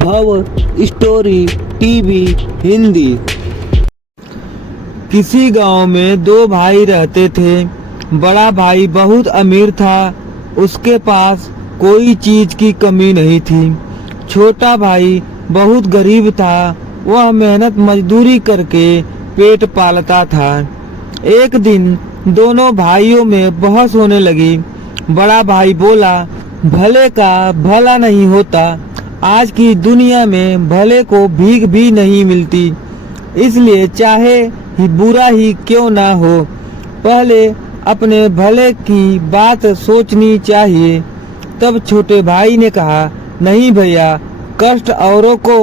भव story TV Hindi. किसी गांव में दो भाई रहते थे। बड़ा भाई बहुत अमीर था, उसके पास कोई चीज की कमी नहीं थी। छोटा भाई बहुत गरीब था, वह मेहनत मजदूरी करके पेट पालता था। एक दिन दोनों भाइयों में बहस होने लगी। बड़ा भाई बोला, भले का भला नहीं होता, आज की दुनिया में भले को भीख भी नहीं मिलती, इसलिए चाहे ही बुरा ही क्यों ना हो, पहले अपने भले की बात सोचनी चाहिए। तब छोटे भाई ने कहा, नहीं भैया, कष्ट औरों को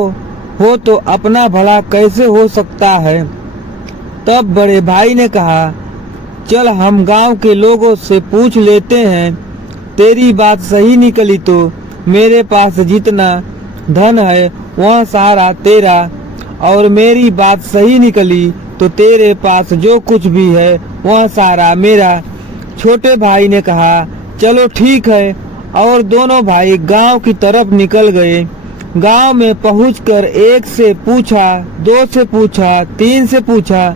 हो तो अपना भला कैसे हो सकता है। तब बड़े भाई ने कहा, चल हम गांव के लोगों से पूछ लेते हैं, तेरी बात सही निकली तो मेरे पास जितना धन है वह सारा तेरा, और मेरी बात सही निकली तो तेरे पास जो कुछ भी है वह सारा मेरा। छोटे भाई ने कहा, चलो ठीक है, और दोनों भाई गांव की तरफ निकल गए। गांव में पहुंचकर एक से पूछा, दो से पूछा, तीन से पूछा,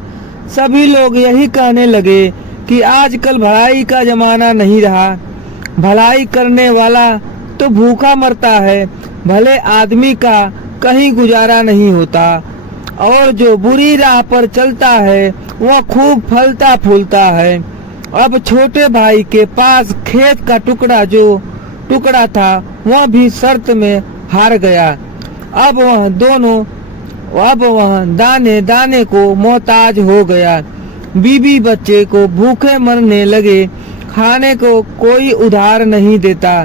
सभी लोग यही कहने लगे कि आजकल भलाई का जमाना नहीं रहा। भलाई करने वाला तो भूखा मरता है, भले आदमी का कहीं गुजारा नहीं होता, और जो बुरी राह पर चलता है वह खूब फलता फूलता है। अब छोटे भाई के पास खेत का टुकड़ा था, वह भी शर्त में हार गया। अब वह दाने दाने को मोहताज हो गया। बीबी बच्चे को भूखे मरने लगे, खाने को कोई उधार नहीं देता।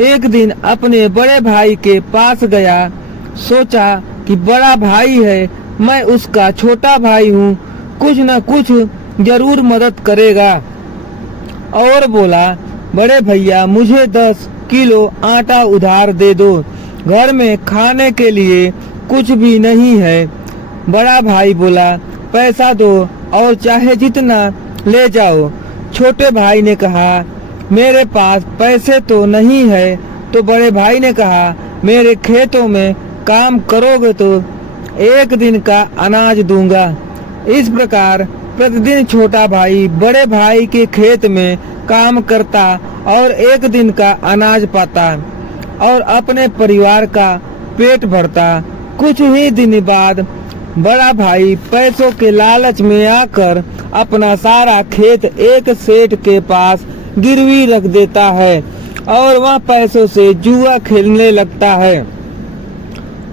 एक दिन अपने बड़े भाई के पास गया, सोचा कि बड़ा भाई है, मैं उसका छोटा भाई हूँ, कुछ न कुछ जरूर मदद करेगा। और बोला, बड़े भैया, मुझे 10 किलो आटा उधार दे दो, घर में खाने के लिए कुछ भी नहीं है। बड़ा भाई बोला, पैसा दो और चाहे जितना ले जाओ। छोटे भाई ने कहा, मेरे पास पैसे तो नहीं है। तो बड़े भाई ने कहा, मेरे खेतों में काम करोगे तो 1 दिन का अनाज दूंगा। इस प्रकार प्रतिदिन छोटा भाई बड़े भाई के खेत में काम करता और 1 दिन का अनाज पाता और अपने परिवार का पेट भरता। कुछ ही दिन बाद बड़ा भाई पैसों के लालच में आकर अपना सारा खेत एक सेठ के पास गिरवी रख देता है और वह पैसों से जुआ खेलने लगता है।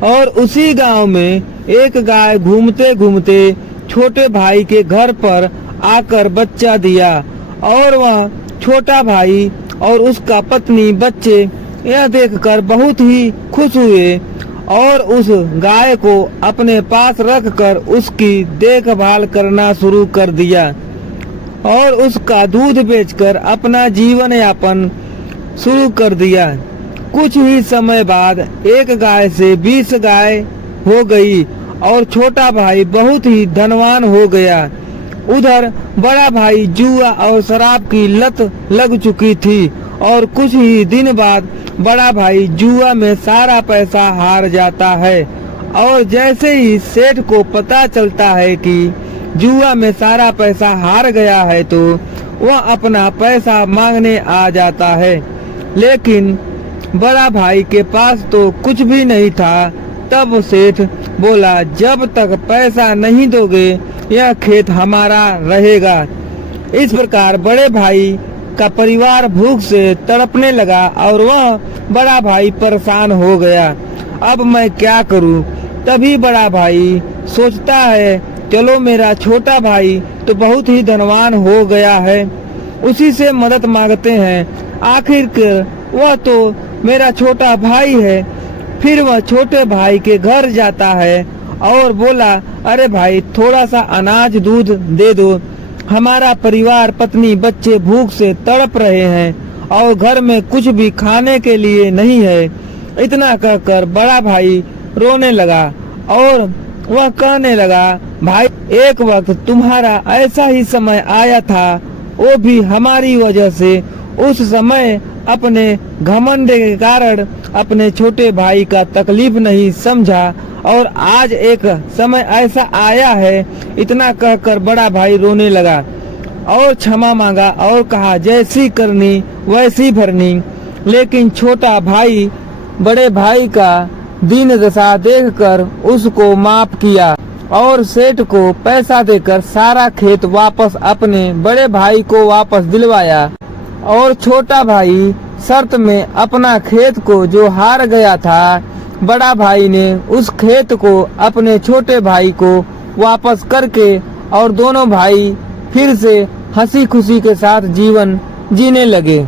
और उसी गांव में एक गाय घूमते घूमते छोटे भाई के घर पर आकर बच्चा दिया, और वह छोटा भाई और उसका पत्नी बच्चे यह देखकर बहुत ही खुश हुए और उस गाय को अपने पास रखकर उसकी देखभाल करना शुरू कर दिया और उसका दूध बेचकर अपना जीवन यापन शुरू कर दिया। कुछ ही समय बाद एक गाय से 20 गाय हो गई और छोटा भाई बहुत ही धनवान हो गया। उधर बड़ा भाई जुआ और शराब की लत लग चुकी थी और कुछ ही दिन बाद बड़ा भाई जुआ में सारा पैसा हार जाता है। और जैसे ही सेठ को पता चलता है कि जुआ में सारा पैसा हार गया है तो वह अपना पैसा मांगने आ जाता है, लेकिन बड़ा भाई के पास तो कुछ भी नहीं था। तब सेठ बोला, जब तक पैसा नहीं दोगे यह खेत हमारा रहेगा। इस प्रकार बड़े भाई का परिवार भूख से तड़पने लगा और वह बड़ा भाई परेशान हो गया। अब मैं क्या करूं? तभी बड़ा भाई सोचता है, चलो मेरा छोटा भाई तो बहुत ही धनवान हो गया है, उसी से मदद मांगते हैं, आखिर वह तो मेरा छोटा भाई है। फिर वह छोटे भाई के घर जाता है और बोला, अरे भाई, थोड़ा सा अनाज दूध दे दो, हमारा परिवार पत्नी बच्चे भूख से तड़प रहे हैं और घर में कुछ भी खाने के लिए नहीं है। इतना कहकर बड़ा भाई रोने लगा और वह कहने लगा, भाई, एक वक्त तुम्हारा ऐसा ही समय आया था, वो भी हमारी वजह से उस समय अपने घमंड के कारण अपने छोटे भाई का तकलीफ नहीं समझा और आज एक समय ऐसा आया है, इतना कहकर बड़ा भाई रोने लगा और क्षमा मांगा और कहा जैसी करनी वैसी भरनी। लेकिन छोटा भाई बड़े भाई का दीन दशा देखकर उसको माफ किया और सेठ को पैसा देकर सारा खेत वापस अपने बड़े भाई को वापस दिलवाया और छोटा भाई शर्त में अपना खेत को जो हार गया था, बड़ा भाई ने उस खेत को अपने छोटे भाई को वापस करके और दोनों भाई फिर से हंसी खुशी के साथ जीवन जीने लगे।